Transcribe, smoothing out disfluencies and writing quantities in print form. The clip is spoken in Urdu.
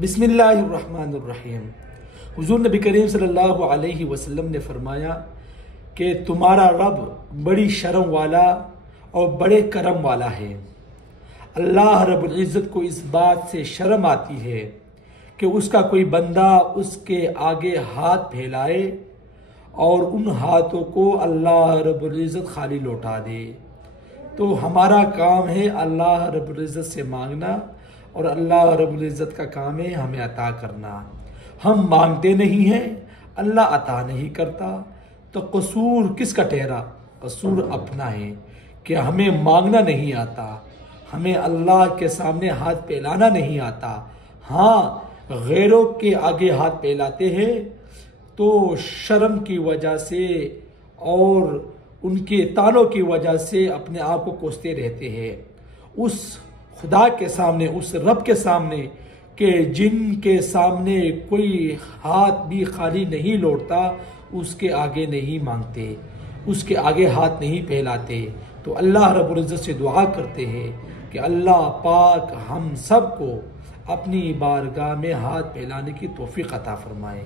بسم اللہ الرحمن الرحیم۔ حضور نبی کریم صلی اللہ علیہ وسلم نے فرمایا کہ تمہارا رب بڑی شرم والا اور بڑے کرم والا ہے۔ اللہ رب العزت کو اس بات سے شرم آتی ہے کہ اس کا کوئی بندہ اس کے آگے ہاتھ پھیلائے اور ان ہاتھوں کو اللہ رب العزت خالی لوٹا دے۔ تو ہمارا کام ہے اللہ رب العزت سے مانگنا، اور اللہ رب العزت کا کام ہے ہمیں عطا کرنا۔ ہم مانگتے نہیں ہیں، اللہ عطا نہیں کرتا، تو قصور کس کا ٹھہرا؟ قصور اپنا ہے کہ ہمیں مانگنا نہیں آتا، ہمیں اللہ کے سامنے ہاتھ پھیلانا نہیں آتا۔ ہاں، غیروں کے آگے ہاتھ پھیلاتے ہیں تو شرم کی وجہ سے اور ان کے طعنوں کی وجہ سے اپنے آپ کو کوستے رہتے ہیں۔ اس خدا کے سامنے، اس رب کے سامنے کہ جن کے سامنے کوئی ہاتھ بھی خالی نہیں لوٹتا، اس کے آگے نہیں مانگتے، اس کے آگے ہاتھ نہیں پھیلاتے، تو اللہ رب العزت سے دعا کرتے ہیں کہ اللہ پاک ہم سب کو اپنی بارگاہ میں ہاتھ پھیلانے کی توفیق عطا فرمائے۔